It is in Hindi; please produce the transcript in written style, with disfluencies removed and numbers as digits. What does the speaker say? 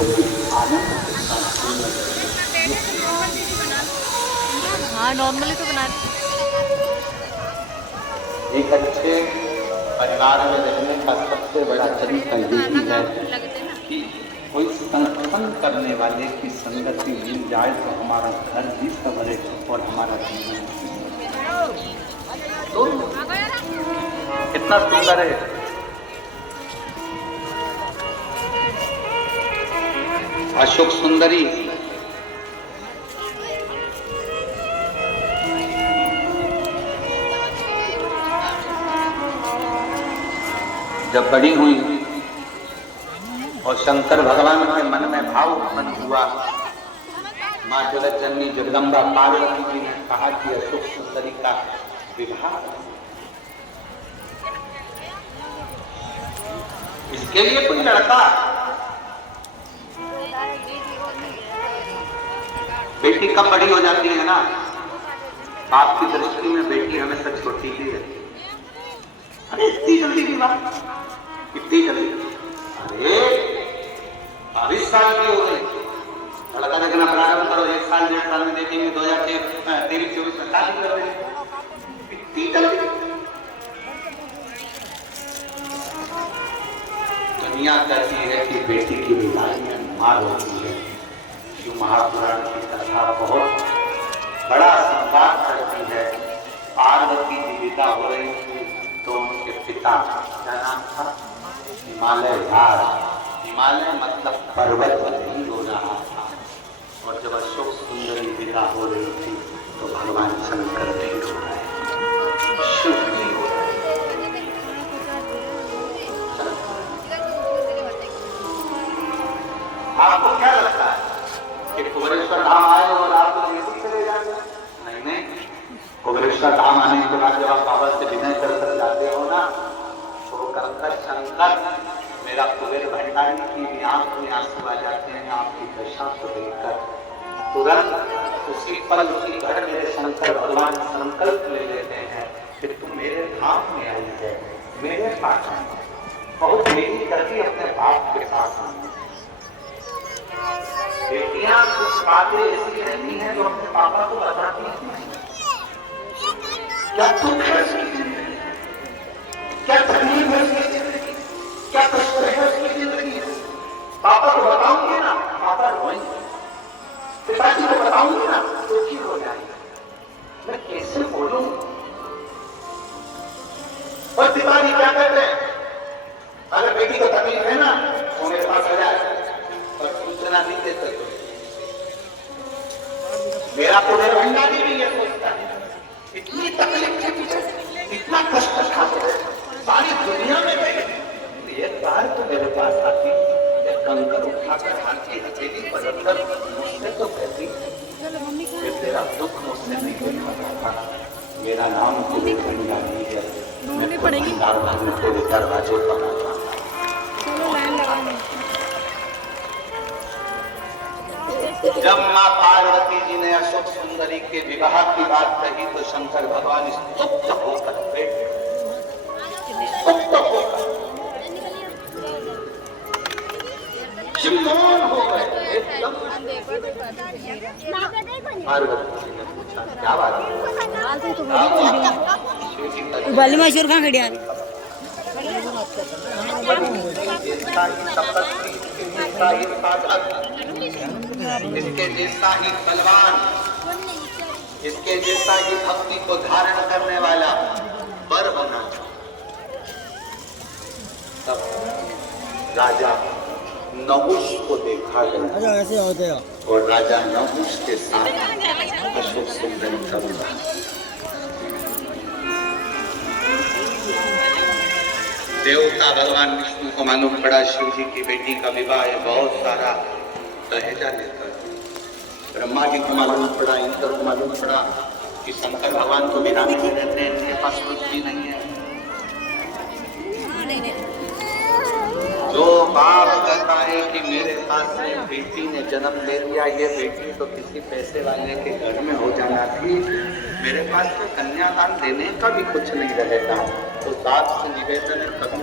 आनंद के साथ हाँ नॉर्मली तो बना एक अच्छे परिवार में रहने का सबसे बड़ा तरीका यही है कि कोई संगठन करने वाले की संगति मिल जाए तो हमारा घर भी संवरे और हमारा जीवन तो कितना सुंदर है। अशोक सुंदरी जब बड़ी हुई और शंकर भगवान के मन में भाव उत्पन्न हुआ, मां जगत जननी जगदम्बा पार्वती जी ने कहा कि अशोक सुंदरी का विवाह, इसके लिए कोई लड़का, बेटी कब बड़ी हो जाती है ना, आपकी दृष्टि में बेटी हमेशा छोटी ही रहती है। अरे इतनी जल्दी विवाह, इतनी जल्दी, अरे 22 साल की हो गई, लड़का देखना प्रारंभ करो, 1 साल 1.5 साल में देखेंगे, 2023-24 में शादी कर देंगे, इतनी जल्दी। दुनिया कहती है कि बेटी की बीमारी मार होती है। शिव महापुराण की कथा बहुत बड़ा संवाद करती है। पार्वती जी विदा हो रही थी तो उनके पिता, क्या नाम था, हिमालय यार, हिमालय मतलब पर्वत नहीं हो रहा था। और जब अशोक सुंदरी विदा हो रही थी तो भगवान शंकर नहीं हो रहे, शिव नहीं हो रहे। आपको क्या लगता है कि कुबेरेश्वर धाम आए और आप तो ऐसे चले जाएंगे? नहीं नहीं, कुबेरेश्वर धाम आने के बाद जब आप बाबा से विनय कर जाते हो ना, तो कहकर शंकर मेरा कुबेर भंडारी की आंख में आंसू आ जाते हैं आपकी दशा को देखकर। तुरंत उसी पल उसी घर मेरे शंकर भगवान संकल्प ले लेते हैं कि तुम मेरे धाम में आई है, मेरे पास आई है, बहुत मेरी गति अपने बाप के पास आई। बेटियां कुछ बातें ऐसी रहती हैं जो अपने पापा को बताती हैं। क्या दुख है उसकी जिंदगी, क्या तकलीफ है उसकी जिंदगी, क्या कष्ट है उसकी जिंदगी। पापा को बताऊंगी ना, पापा रोएंगे, पिताजी को बताऊंगी ना, दुखी हो जाएंगे। मैं कैसे बोलूं? और पिताजी क्या कहते हैं, अगर बेटी को तकलीफ है ना तो मेरे पास आ जाए, पर सूचना नहीं देते। मेरा कुबेर भंडारी भी ये सोचता है, इतनी तकलीफ के पीछे इतना कष्ट खाते हैं, सारी दुनिया में गई, एक बार तो मेरे पास आती, एक कंकर उठाकर आती, हथेली पर रखकर मुझसे तो कहती कि तेरा दुख मुझसे नहीं देखा था, मेरा नाम कुबेर भंडारी है, मैं भंडार भरने तेरे दरवाजे पर आता। जब मां पार्वती जी ने अशोक सुंदरी के विवाह की बात कही तो शंकर भगवान स्तुप्त होकर बैठे, स्तुप्त होकर चिंतन हो गए एकदम। पार्वती जी ने पूछा क्या बात है, बाली मशहूर कहाँ खड़ी यार, इसके जैसा ही बलवान, इसके जैसा ही भक्ति को धारण करने वाला वर होना। तब राजा नहुष को देखा गया ऐसे होते हो। और राजा नहुष के साथ अशोक सुंदरी का विवाह। देवता भगवान विष्णु को मालूम पड़ा शिव जी की बेटी का विवाह है, बहुत सारा दहेजा लेकर। ब्रह्मा जी को मालूम पड़ा, इंद्र को मालूम पड़ा कि शंकर भगवान तो वीरानी में रहते हैं, इनके पास कुछ भी नहीं है। जो बाप कहता है कि मेरे पास में बेटी ने जन्म ले लिया, ये बेटी तो किसी पैसे वाले के घर में हो जाना थी, मेरे पास तो कन्यादान देने का भी कुछ नहीं रहेगा, तो साथ से निवेदन है कभी